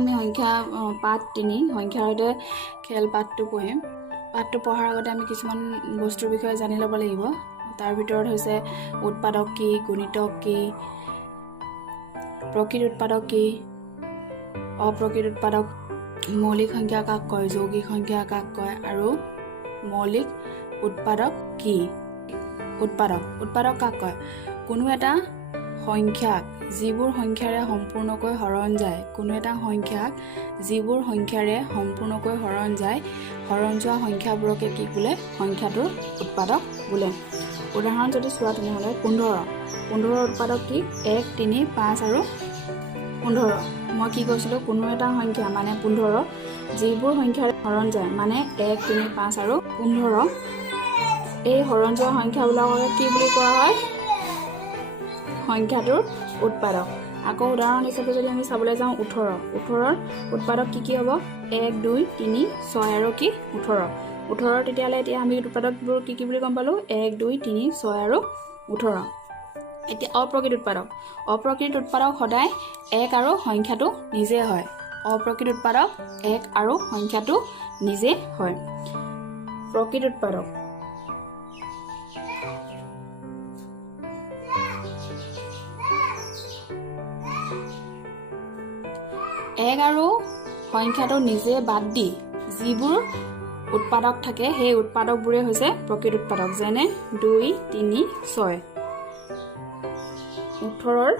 আমি সংখ্যা পাঠ 3 সংখ্যাৰ সৈতে খেল পাঠটো পঢ়িম। পাঠটো পঢ়াৰ আগতে আমি কিছুমান বস্তুৰ বিষয়ে জানি ল'ব লাগিব। তাৰ ভিতৰত হৈছে উৎপাদক কি, গুণিতক কি, প্ৰকৃত উৎপাদক কি, অপ্ৰকৃত উৎপাদক, মৌলিক সংখ্যা কাক কয়, যৌগিক সংখ্যা কাক কয়, আৰু মৌলিক উৎপাদক কি। উৎপাদক কাক কয়? কোনো এটা সংখ্যাক যিবোৰ সংখ্যাৰে সম্পূৰ্ণকৈ হৰণ যায়, কোনো এটা সংখ্যাক যিবোৰ সংখ্যাৰে সম্পূৰ্ণকৈ হৰণ যায়, হৰণ যোৱা সংখ্যাবোৰকে কি বোলে? সংখ্যাটোৰ উৎপাদক বোলে। উদাহৰণ যদি চোৱা তেনেহ'লে 15 উৎপাদক কি? 1, 3, 5 আৰু 15। মই কি কৈছিলোঁ? কোনো এটা সংখ্যা মানে 15 যিবোৰ সংখ্যাৰে হৰণ যায় মানে 1, 3, 5 আৰু 15, এই হৰণ যোৱা সংখ্যাবিলাকক কি বুলি কোৱা হয়? সংখ্যাটোৰ উৎপাদক। আকৌ উদাহৰণ হিচাপে যদি আমি চাবলৈ যাওঁ 18ৰ উৎপাদক কি কি হ'ব? 1, 2, 3, 6 আৰু কি? 18 তেতিয়াহ'লে এতিয়া আমি উৎপাদকবোৰ কি কি বুলি গম পালোঁ? 1, 2, 3, 6 আৰু 18। এতিয়া অপ্ৰকৃত উৎপাদক সদায় 1 আৰু সংখ্যাটো নিজে হয়। অপ্ৰকৃত উৎপাদক 1 আৰু সংখ্যাটো নিজে হয়। প্ৰকৃত উৎপাদক 1 আৰু সংখ্যাটো নিজে বাদ দি যিবোৰ উৎপাদক থাকে সেই উৎপাদকবোৰে হৈছে প্ৰকৃত উৎপাদক। যেনে 2, 3, 6। 18ৰ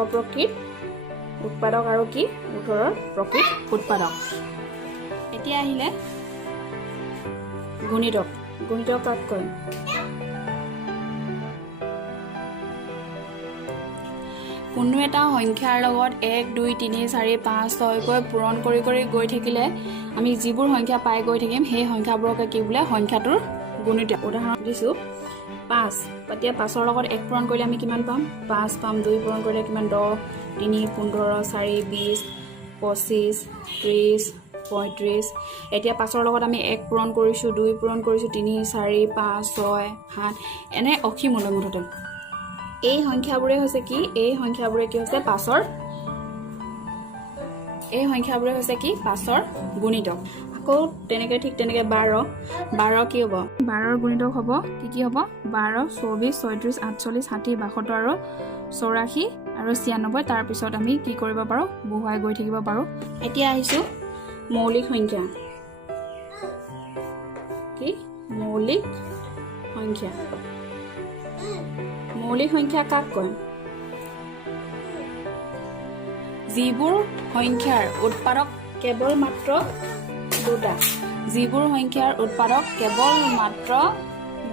অপ্ৰকৃত উৎপাদক আৰু কি? 18ৰ প্ৰকৃত উৎপাদক। এতিয়া আহিলে গুণিতক কাক কয়? কোনো এটা সংখ্যাৰ লগত 1, 2, 3, 4, 5, 6 কৈ পূৰণ কৰি গৈ থাকিলে আমি যিবোৰ সংখ্যা পাই গৈ থাকিম সেই সংখ্যাবোৰকে কি বোলে? সংখ্যাটোৰ গুণিতক। উদাহৰণ দিছোঁ 5। এতিয়া 5ৰ লগত 1 পূৰণ কৰিলে আমি কিমান পাম? 5 পাম। 2 পূৰণ কৰিলে কিমান? 10, 3, 15, 4, 20, 25, 30, 35। এতিয়া 5ৰ লগত আমি 1 পূৰণ কৰিছোঁ, 2 পূৰণ কৰিছোঁ, 3, 4, 5, 6, 7, এনে অসীমলৈ মুঠতে। এই সংখ্যাবোৰে হৈছে কি? এই সংখ্যাবোৰে কি হৈছে? 5ৰ গুণিতক। আকৌ ঠিক তেনেকে 12 কি হ'ব? 12ৰ গুণিতক হ'ব কি হ'ব? 12, 24, 36, 48, 60, 72 আৰু 84 আৰু 96। তাৰপিছত আমি কি কৰিব পাৰোঁ? বহুৱাই গৈ থাকিব পাৰোঁ। এতিয়া আহিছোঁ মৌলিক সংখ্যা। কি? মৌলিক সংখ্যা কাক কয়? যিবোৰ সংখ্যাৰ উৎপাদক কেৱল মাত্ৰ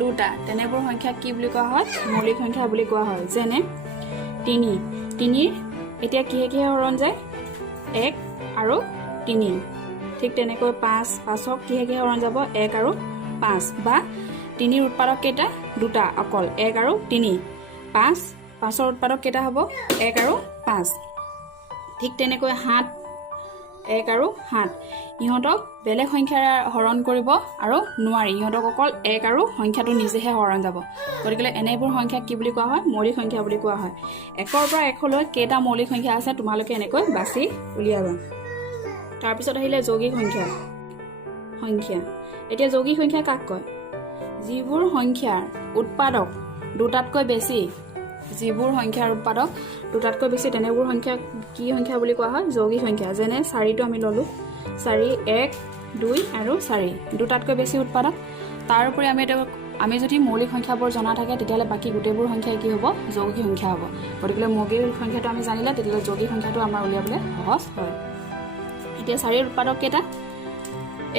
2টা, তেনেবোৰ সংখ্যাক কি বুলি কোৱা হয়? মৌলিক সংখ্যা বুলি কোৱা হয়। যেনে 3 এতিয়া কিহে হৰণ যায়? 1 আৰু 3। ঠিক তেনেকৈ 5ক কিহে হৰণ যাব? 1 আৰু 5। বা 3ৰ উৎপাদক কেইটা? 2টা অকল, 1 আৰু 3। 5ৰ উৎপাদক কেইটা হ'ব? 1 আৰু 5। ঠিক তেনেকৈ 7, 1 আৰু 7। ইহঁতক বেলেগ সংখ্যাৰে হৰণ কৰিব আৰু নোৱাৰি। ইহঁতক অকল 1 আৰু সংখ্যাটো নিজেহে হৰণ যাব। গতিকে এনেবোৰ সংখ্যাক কি বুলি কোৱা হয়? মৌলিক সংখ্যা বুলি কোৱা হয়। 1ৰ পৰা 100লৈ কেইটা মৌলিক সংখ্যা আছে তোমালোকে এনেকৈ বাছি উলিয়াবা। তাৰপিছত আহিলে যৌগিক সংখ্যা। এতিয়া যৌগিক সংখ্যা কাক কয়? যিবোৰ সংখ্যাৰ উৎপাদক 2টাতকৈ বেছি, তেনেবোৰ সংখ্যা কি সংখ্যা বুলি কোৱা হয়? যৌগিক সংখ্যা। যেনে 4টো আমি ল'লোঁ, 4, 1, 2 আৰু 4, 2টাতকৈ বেছি উৎপাদক। তাৰ উপৰি আমি যদি মৌলিক সংখ্যাবোৰ জনা থাকে তেতিয়াহ'লে বাকী গোটেইবোৰ সংখ্যাই কি হ'ব? যৌগিক সংখ্যা হ'ব। গতিকে মৌলিক সংখ্যাটো আমি জানিলে তেতিয়াহ'লে যৌগিক সংখ্যাটো আমাৰ উলিয়াবলৈ সহজ হয়। এতিয়া 4ৰ উৎপাদক কেইটা?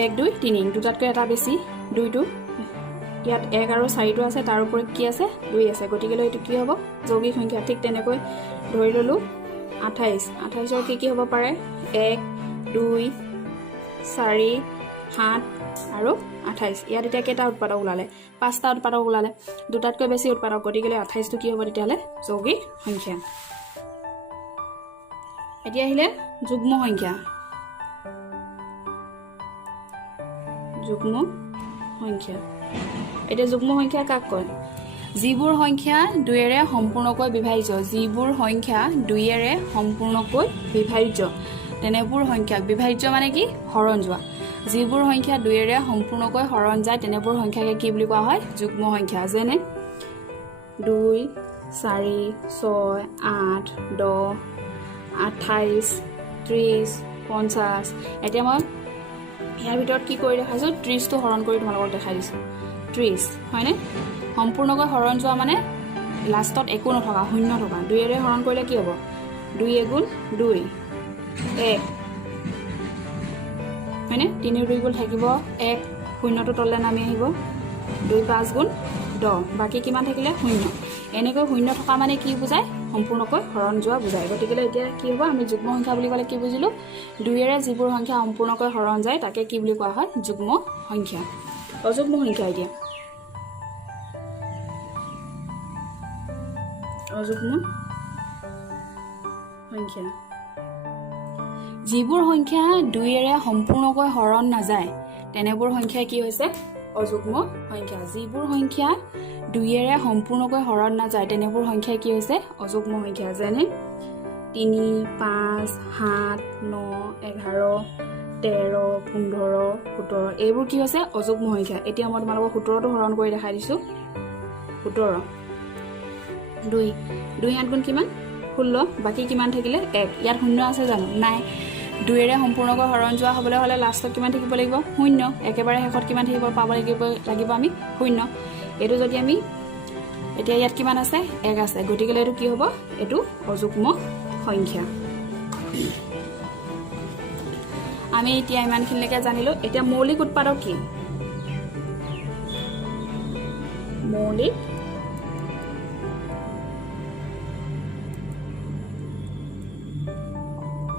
1, 2, 3, 2টাতকৈ এটা বেছি 2টো। ইয়াত 1 আৰু 4টো আছে, তাৰ উপৰি কি আছে? 2 আছে। গতিকে এইটো কি হ'ব? যৌগিক সংখ্যা। ঠিক তেনেকৈ ধৰি ল'লোঁ 28ৰ কি হ'ব পাৰে? 1, 2, 4, 7 আৰু 28। ইয়াত এতিয়া কেইটা উৎপাদক ওলালে? 5টা উৎপাদক ওলালে। 2টাতকৈ বেছি উৎপাদক। গতিকে 28টো কি হ'ব তেতিয়াহ'লে? যৌগিক সংখ্যা। এতিয়া আহিলে যুগ্ম সংখ্যা। এতিয়া যুগ্ম সংখ্যা কাক কয়? যিবোৰ সংখ্যা 2ৰে সম্পূৰ্ণকৈ বিভাজ্য, যিবোৰ সংখ্যা 2ৰে সম্পূৰ্ণকৈ বিভাজ্য তেনেবোৰ সংখ্যাক, বিভাজ্য মানে কি হৰণ যোৱা, যিবোৰ সংখ্যা 2ৰে সম্পূৰ্ণকৈ হৰণ যায় তেনেবোৰ সংখ্যাকে কি বুলি কোৱা হয় যুগ্ম সংখ্যা। যেনে 2 4 6 8 10 28 30 50। এতিয়া মই ইয়াৰ ভিতৰত কি কৰি দেখাইছোঁ 30টো হৰণ কৰি তোমালোকক দেখাই দিছোঁ 30 হয়নে। সম্পূৰ্ণকৈ হৰণ যোৱা মানে লাষ্টত একো নথকা শূন্য থকা। 2ৰে হৰণ কৰিলে কি হ'ব 2 এগুণ 2 1 হয়নে। 3 2 গুণ থাকিব 1, শূন্যটো তললৈ নামি আহিব 2 5 গুণ 10, বাকী কিমান থাকিলে 0। এনেকৈ শূন্য থকা মানে কি বুজায় সম্পূৰ্ণকৈ হৰণ যোৱা বুজায়। গতিকে এতিয়া কি হ'ব আমি যুগ্ম সংখ্যা বুলি ক'লে কি বুজিলোঁ 2ৰে যিবোৰ সংখ্যা সম্পূৰ্ণকৈ হৰণ যায় তাকে কি বুলি কোৱা হয় যুগ্ম সংখ্যা। অযুগ্ম সংখ্যা এতিয়া অযুগ্ম সংখ্যা যিবোৰ সংখ্যা 2ৰে সম্পূৰ্ণকৈ হৰণ নাযায় তেনেবোৰ সংখ্যা কি হৈছে অযুগ্ম সংখ্যা। যিবোৰ সংখ্যা 2ৰে সম্পূৰ্ণকৈ হৰণ নাযায় তেনেবোৰ সংখ্যা কি হৈছে অযুগ্ম সংখ্যা। যেনে 3 5 7 9 11 13 15 17 এইবোৰ কি হৈছে অযুগ্ম সংখ্যা। এতিয়া মই তোমালোকক 17টো হৰণ কৰি দেখাই দিছোঁ 17 2 2 8 গুণ কিমান 16, বাকী কিমান থাকিলে 1। ইয়াত শূন্য আছে জানো নাই। 2ৰে সম্পূৰ্ণকৈ হৰণ যোৱা হ'বলৈ হ'লে লাষ্টত কিমান থাকিব লাগিব 0। একেবাৰে শেষত কিমান থাকিব পাব লাগিব আমি 0। এইটো যদি আমি এতিয়া ইয়াত কিমান আছে 1 আছে, গতিকে এইটো কি হ'ব এইটো অযুগ্ম সংখ্যা। আমি এতিয়া ইমানখিনিলৈকে জানিলোঁ। এতিয়া মৌলিক উৎপাদক কি? মৌলিক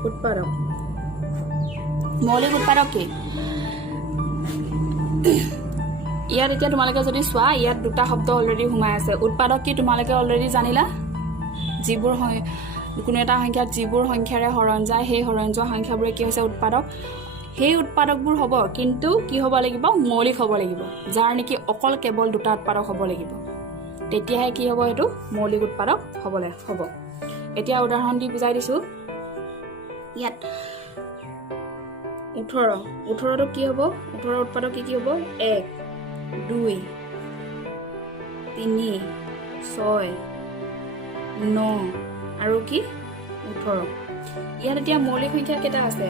উৎপাদক, মৌলিক উৎপাদক কি? ইয়াত এতিয়া তোমালোকে যদি চোৱা ইয়াত দুটা শব্দ অলৰেডি সোমাই আছে। উৎপাদক কি তোমালোকে অলৰেডি জানিলা। যিবোৰ কোনো এটা সংখ্যাত যিবোৰ সংখ্যাৰে হৰণ যায় সেই হৰণ যোৱা সংখ্যাবোৰে কি হৈছে উৎপাদক। সেই উৎপাদকবোৰ হ'ব কিন্তু কি হ'ব লাগিব মৌলিক হ'ব লাগিব, যাৰ নেকি অকল কেৱল দুটা উৎপাদক হ'ব লাগিব, তেতিয়াহে কি হ'ব এইটো মৌলিক উৎপাদক হ'ব। এতিয়া উদাহৰণ দি বুজাই দিছোঁ। ইয়াত 18টো কি হ'ব 18 উৎপাদক কি হ'ব 1 2 3 6 9 আৰু কি 18। ইয়াত এতিয়া মৌলিক সংখ্যা কেইটা আছে?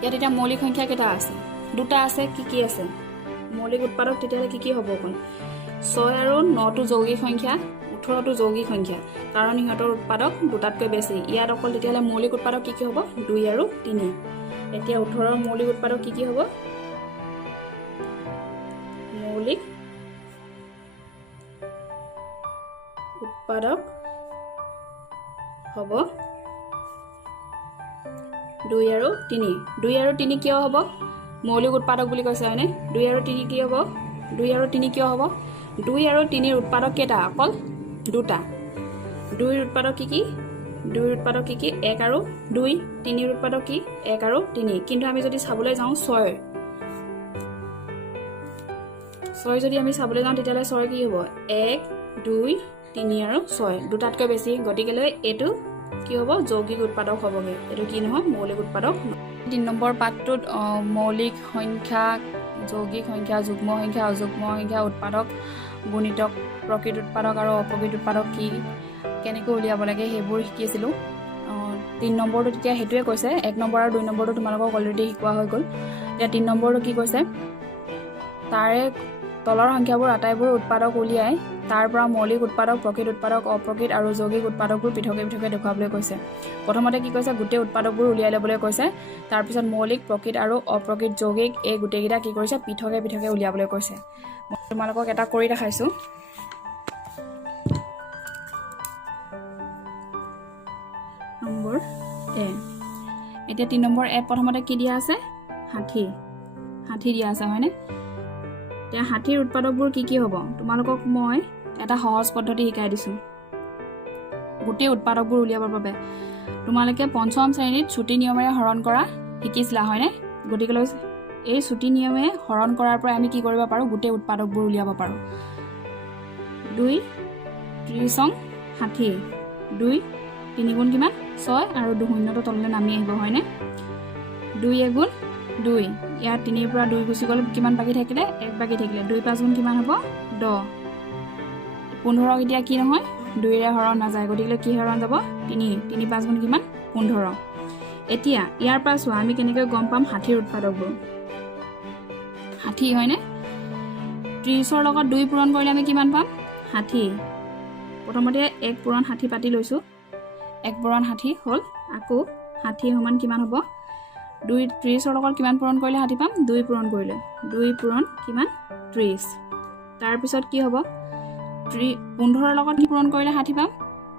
ইয়াত এতিয়া মৌলিক সংখ্যা কেইটা আছে? দুটা আছে। কি আছে মৌলিক উৎপাদক? তেতিয়াহ'লে কি হ'ব অকল 6 আৰু 9টো যৌগিক সংখ্যা, 18টো যৌগিক সংখ্যা, কাৰণ ইহঁতৰ উৎপাদক দুটাতকৈ বেছি। ইয়াত অকল তেতিয়াহ'লে মৌলিক উৎপাদক কি হ'ব 2 আৰু 3। এতিয়া 18ৰ মৌলিক উৎপাদক কি হ'ব? মৌলিক উৎপাদক হ'ব 2 আৰু 3। 2 আৰু 3 কিয় হ'ব মৌলিক উৎপাদক বুলি কৈছে হয়নে? 2 আৰু 3 কি হ'ব 2 আৰু 3 কিয় হ'ব 2 আৰু 3ৰ উৎপাদক কেইটা অকল দুটা। 2ৰ উৎপাদক কি 2ৰ উৎপাদক কি 1 আৰু 2। 3ৰ উৎপাদক কি 1 আৰু 3। কিন্তু আমি যদি চাবলৈ যাওঁ 6 যদি আমি চাবলৈ যাওঁ তেতিয়াহ'লে 6 কি হ'ব 1 2 3 আৰু 6 দুটাতকৈ বেছি। গতিকেলৈ এইটো কি হ'ব যৌগিক উৎপাদক হ'বগৈ। এইটো কি নহয় মৌলিক উৎপাদক। 3 নম্বৰ পাঠটোত মৌলিক সংখ্যা, যৌগিক সংখ্যা, যুগ্ম সংখ্যা, অযুগ্ম সংখ্যা, উৎপাদক, গুণিতক, প্ৰকৃত উৎপাদক আৰু অপ্ৰকৃত উৎপাদক কি কেনেকৈ উলিয়াব লাগে সেইবোৰ শিকিছিলোঁ। 3 নম্বৰটো তেতিয়া সেইটোৱে কৈছে। 1 নম্বৰ আৰু 2 নম্বৰটো তোমালোকক অলৰেডি শিকোৱা হৈ গ'ল। এতিয়া 3 নম্বৰটো কি কৈছে তাৰে তলৰ সংখ্যাবোৰ আটাইবোৰ উৎপাদক উলিয়াই তাৰ পৰা মৌলিক উৎপাদক, প্ৰকৃত উৎপাদক, অপ্ৰকৃত আৰু যৌগিক উৎপাদকবোৰ পৃথকে পৃথকে দেখুৱাবলৈ কৈছে। প্ৰথমতে কি কৈছে গোটেই উৎপাদকবোৰ উলিয়াই ল'বলৈ কৈছে। তাৰপিছত মৌলিক, প্ৰকৃত আৰু অপ্ৰকৃত যৌগিক এই গোটেইকেইটা কি কৰিছে পৃথকে পৃথকে উলিয়াবলৈ কৈছে। মই তোমালোকক এটা কৰি দেখাইছোঁ। নম্বৰ এ। এতিয়া 3 নম্বৰ এ প্ৰথমতে কি দিয়া আছে 60 দিয়া আছে হয়নে? এতিয়া 60ৰ উৎপাদকবোৰ কি হ'ব তোমালোকক মই এটা সহজ পদ্ধতি শিকাই দিছোঁ গোটেই উৎপাদকবোৰ উলিয়াবৰ বাবে। তোমালোকে 5ম শ্ৰেণীত ছুটি নিয়মেৰে হৰণ কৰা শিকিছিলা হয়নে? গতিকেলৈ এই ছুটি নিয়মে হৰণ কৰাৰ পৰা আমি কি কৰিব পাৰোঁ গোটেই উৎপাদকবোৰ উলিয়াব পাৰোঁ। 2 30 60 2 3 গুণ কিমান 6 আৰু 2 শূন্যটো তললৈ নামি আহিব হয়নে 2 গুণ 2 ইয়াত 3 ৰ পৰা 2 গুচি গ'ল কিমান বাকি থাকিলে 1 বাকি থাকিলে 2 5 গুণ কিমান হ'ব 10 15 এতিয়া কি নহয় 2 ৰে হৰণ নাযায় গতিকে কি হৰণ যাব 3 3 5 গুণ কিমান 15 এতিয়া ইয়াৰ পৰা চোৱা আমি কেনেকৈ গম পাম 60 ৰ উৎপাদকবোৰ 60 হয়নে 30 ৰ লগত 2 পূৰণ কৰিলে আমি কিমান পাম 60 প্ৰথমতে 1 পূৰণ 60 পাতি লৈছো 1 পূৰণ 60 হ'ল আকৌ 60 সমান কিমান হ'ব 2 30 ৰ লগত কিমান পূৰণ কৰিলে 60 পাম 2 পূৰণ কৰিলে 2 পূৰণ কিমান 30 তাৰ পিছত কি হ'ব 15 ৰ লগত কি পূৰণ কৰিলে 60 পাম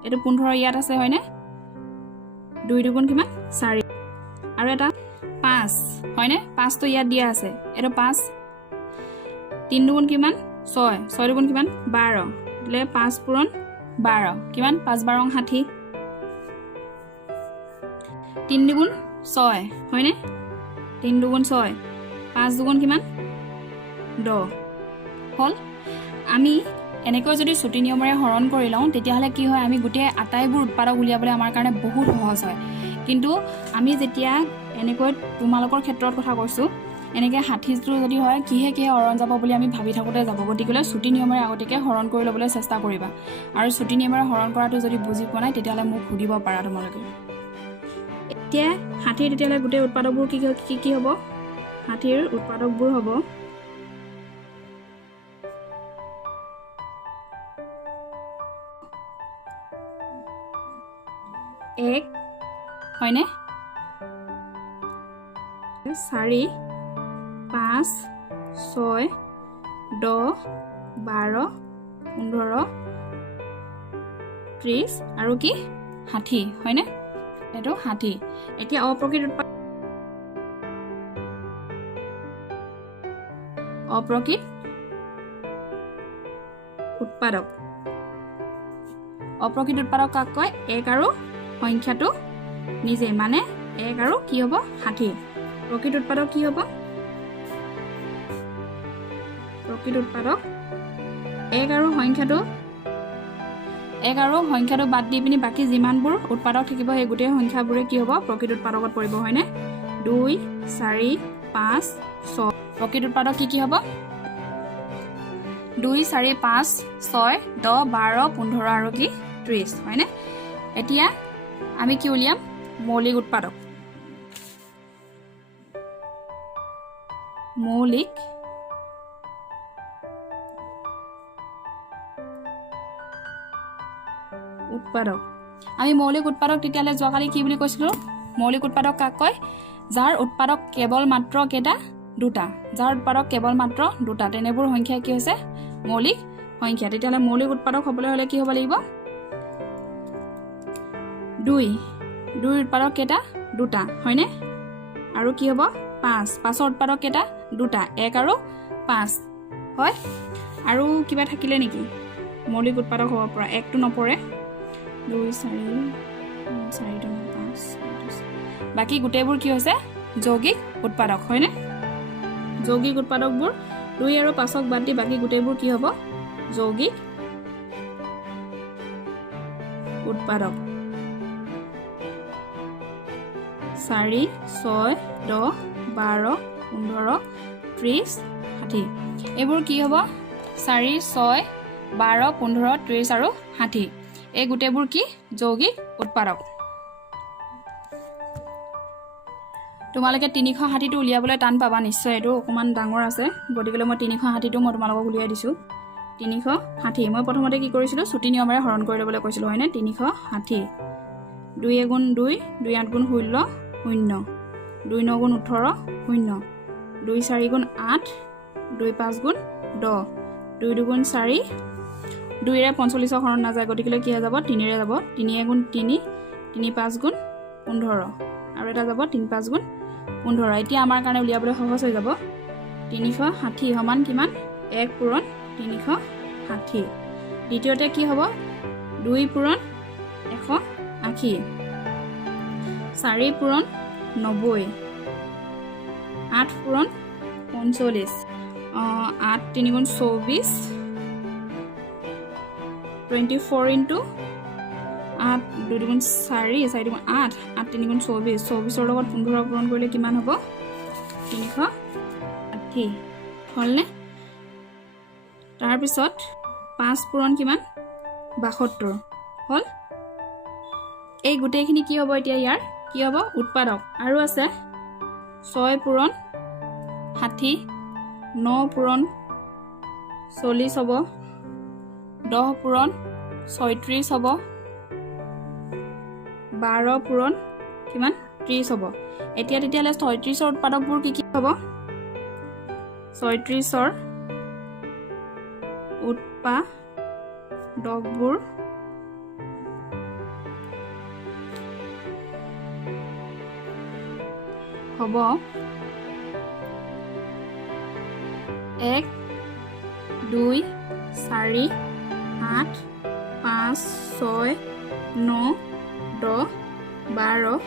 এটো 15 ইয়াত আছে হয়নে 2 দুগুণ কিমান 4 আৰু এটা 5 হয়নে 5 তো ইয়াত দিয়া আছে এটো 5 3 দুগুণ কিমান 6 6 দুগুণ কিমান 12 দিলে 5 পূৰণ 12 কিমান 5 12 60 3 দুগুণ 6 হয়নে 3 দুগুণ 6 5 দুগুণ কিমান 10 হল আমি এনেকৈ যদি ছুটি নিয়মেৰে হৰণ কৰি লওঁ তেতিয়াহলে কি হয় আমি গোটেই আটাইবোৰ উৎপাদক উলিয়াবলৈ আমাৰ কাৰণে বহুত সহজ হয় কিন্তু আমি যেতিয়া এনেকৈ তোমালোকৰ ক্ষেত্ৰত কথা কৈছো এনেকৈ 60 টো যদি হয় কিহে হৰণ যাব বুলি আমি ভাবি থাকোতে যাব গতিকে ছুটি নিয়মেৰে আগতেকে হৰণ কৰি ল'বলৈ চেষ্টা কৰিবা আৰু ছুটি নিয়মেৰে হৰণ কৰাটো যদি বুজি পোৱা নাই তেতিয়াহলে মোক সুধিব পাৰা তোমালোকে এতিয়া 60 তেতিয়াহলে গোটেই উৎপাদকবোৰ কি হ'ব 60 ৰ উৎপাদকবোৰ হ'ব 1 হয়নে 4 5 6 10 12 15 30 আৰু কি 60 হয়নে এটো 60 এতিয়া অপ্ৰকৃত উৎপাদক অপ্ৰকৃত উৎপাদক কাক কয় 1 আৰু সংখ্যাটো নিজে মানে 1 আৰু কি হ'ব 60 প্ৰকৃত উৎপাদক কি হ'ব প্ৰকৃত উৎপাদক 1 আৰু সংখ্যাটো বাদ দি পিনি বাকি যিমানবোৰ উৎপাদক থাকিব সেই গোটেই সংখ্যাবোৰে কি হ'ব প্ৰকৃত উৎপাদকত পৰিব হয়নে 2 4 5 6 প্ৰকৃত উৎপাদক কি হ'ব 2 4 5 6 10 12 15 আৰু কি 30 হয়নে এতিয়া আমি কি উলিয়াম মৌলিক উৎপাদক আমি মৌলিক উৎপাদক তেতিয়ালে যোৱাকালি কি বুলি কৈছিলো মৌলিক উৎপাদক কাক কয় যাৰ উৎপাদক কেৱল মাত্ৰ কেটা দুটা যাৰ উৎপাদক কেৱল মাত্ৰ দুটা তেনেবোৰ সংখ্যা কি হৈছে মৌলিক সংখ্যা তেতিয়ালে মৌলিক উৎপাদক হ'বলৈ হলে কি হ'ব লাগিব 2 উৎপাদক কেটা দুটা হয়নে আৰু কি হ'ব 5 ৰ উৎপাদক কেটা দুটা 1 আৰু 5 হয় আৰু কিবা থাকিলে নেকি মৌলিক উৎপাদক হ'ব পৰা 1 টো নপৰে 2 4 4 5 বাকি গোটেইবোৰ কি হৈছে যৌগিক উৎপাদক হয়নে যৌগিক উৎপাদকবোৰ 2 আৰু 5 ক বাদ দি বাকি গোটেইবোৰ কি হ'ব যৌগিক উৎপাদক 4 6 10 12 15 30 60 এইবোৰ কি হ'ব 4 6 12 15 30 আৰু 60 এই গোটেইবোৰ কি যৌগিক উৎপাদক তোমালোকে 360 টো উলিয়াবলৈ টান পাবা নিশ্চয় এটো অকমান ডাঙৰ আছে গতিকে মই 360 টো মই তোমালোকক উলিয়াই দিছো 360 মই প্ৰথমতে কি কৰিছিলো ছুটি নিয়মেৰে হৰণ কৰি ল'বলৈ কৈছিলো হয়নে 360 2 গুণ 2 2 8 গুণ 16 0 2 9 গুণ 18 0 2 4 গুণ 8 2 5 গুণ 10 2 2 গুণ 4 2 ৰে 45 হৰণ নাযায় গতিকে কি হৈ যাব 3 ৰে যাব 3 গুণ 3 3 5 গুণ 15 আৰু এটা যাব 3 5 গুণ 15 এতিয়া আমাৰ কাৰণে উলিয়াবলৈ সহজ হৈ যাব 360 সমান কিমান 1 পূৰণ 360 দ্বিতীয়তে কি হ'ব 2 পূৰণ 180 4 পূৰণ 90 8 পূৰণ 45 8 3 গুণ 24 24 ইনটু 8 2 দুগুণ 4 4 দুগুণ 8 8 3 গুণ 24 24 লগত 15 পূৰণ কৰিলে কিমান হ'ব 380 হলনে তাৰ পিছত 5 পূৰণ কিমান 72 হল এই গুটেইখিনি কি হ'ব এতিয়া ইয়াৰ কি হ'ব উৎপাদক আৰু আছে 6 পূৰণ 60 9 পূৰণ 40 হ'ব 10 পূৰণ 36 হ'ব 12 পূৰণ কিমান 30 হ'ব এতিয়া তেতিয়ালে 36 ৰ উৎপাদকবোৰ কি কি হ'ব 36 ৰ উৎপাদকবোৰ হ'ব 1 2 4 8 5 6 9 10 12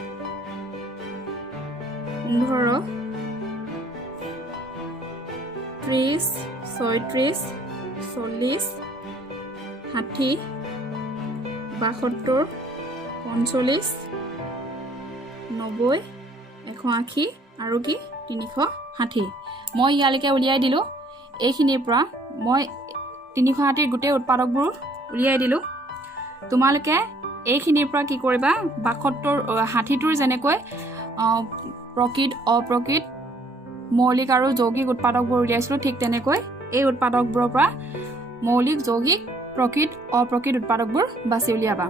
15 30 36 40 60 72 45 90 180 আৰু কি 360 মই ইয়ালৈকে উলিয়াই দিলো এইখিনিৰ পৰা মই 360 গোটেই উৎপাদকবোৰ উলিয়াই দিলো তোমালোকে এইখিনিৰ পৰা কি কৰিবা 72 60টোৰ যেনেকৈ প্ৰকৃত অপ্ৰকৃত মৌলিক আৰু যৌগিক উৎপাদকবোৰ উলিয়াইছিলো ঠিক তেনেকৈ এই উৎপাদকবোৰৰ পৰা মৌলিক যৌগিক প্ৰকৃত অপ্ৰকৃত উৎপাদকবোৰ বাছি উলিয়াবা